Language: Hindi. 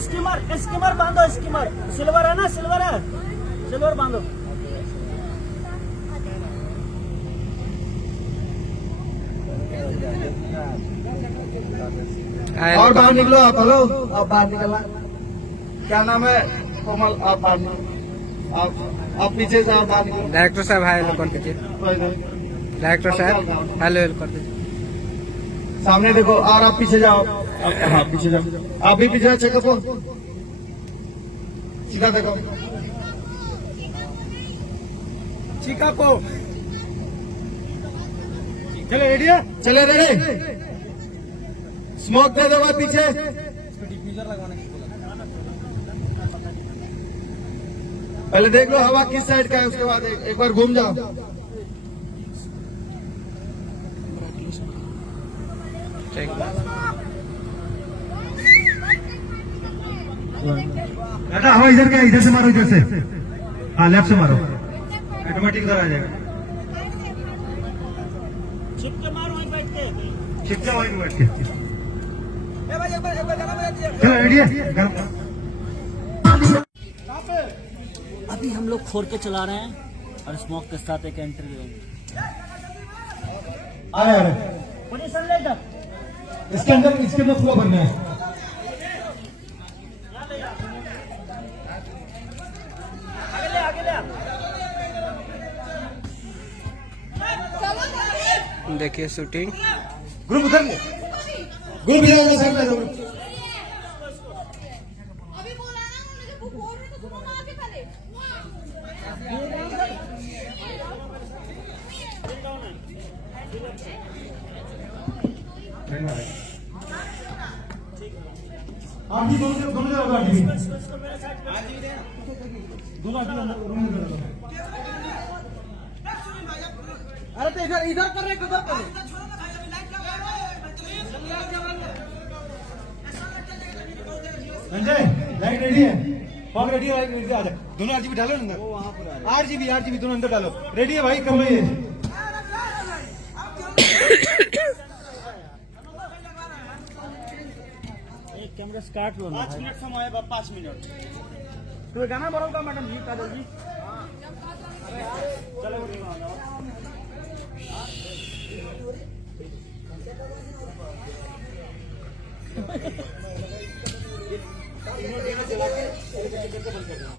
स्कीमर स्कीमर बांधो, स्कीमर सिल्वर है ना, सिल्वर है, सिल्वर बांधो। और बाहर निकलो आप। हेलो, आप बाहर निकलना। क्या नाम है? कोमल, आप बाहर आप पीछे से आप बाहर निकलो। डायरेक्टर साहब हाय हेलो कर दीजिए। डायरेक्टर साहब हेलो हेलो कर दीजिए। सामने देखो और आप पीछे जाओ। हाँ पीछे जाओ, आप भी पीछे चेकअप हो, सीधा देखो चेकअप हो। चले रेडी है, चले रेडी। स्मोक दे दो पीछे। पहले देख लो हवा किस साइड का है, उसके बाद एक बार घूम जाओ। बेटा हवा इधर क्या, इधर से मारो, इधर से। हाँ लेफ्ट से मारो, ऑटोमेटिक इधर आ जाएगा। छिपके मारो वहीं बैठ के। छिपके वहीं बैठ के। चलो रेडी है। अभी हम लोग खोर के चला रहे हैं और स्मोक के साथ एक एंट्री लेंगे। आ रहे हैं। पोजीशन लेकर इसके अंदर फ्लो बनना है। आगे ले, आगे ले। देखिए शूटिंग ग्रुप उधर ले, ग्रुप इधर साइड में ग्रुप। अभी बोला ना उन्होंने, वो बोल रहे तो सुनो ना आगे पहले। आप भी दोनों जगह बैठ गए। दोनों अरे तो इधर इधर कर रहे, किधर कर रहे? संजय लाइट रेडी है, फॉग रेडी है, लाइट रेडी है। आ जा, दोनों आरजीबी डालो अंदर। आरजीबी दोनों अंदर डालो। रेडी है भाई, कर लो ये। एक कैमरा स्टार्ट लो ना। 5 मिनट समय है, 5 मिनट। तो गाना बोलोगा मैडम जी, काजल जी। चलो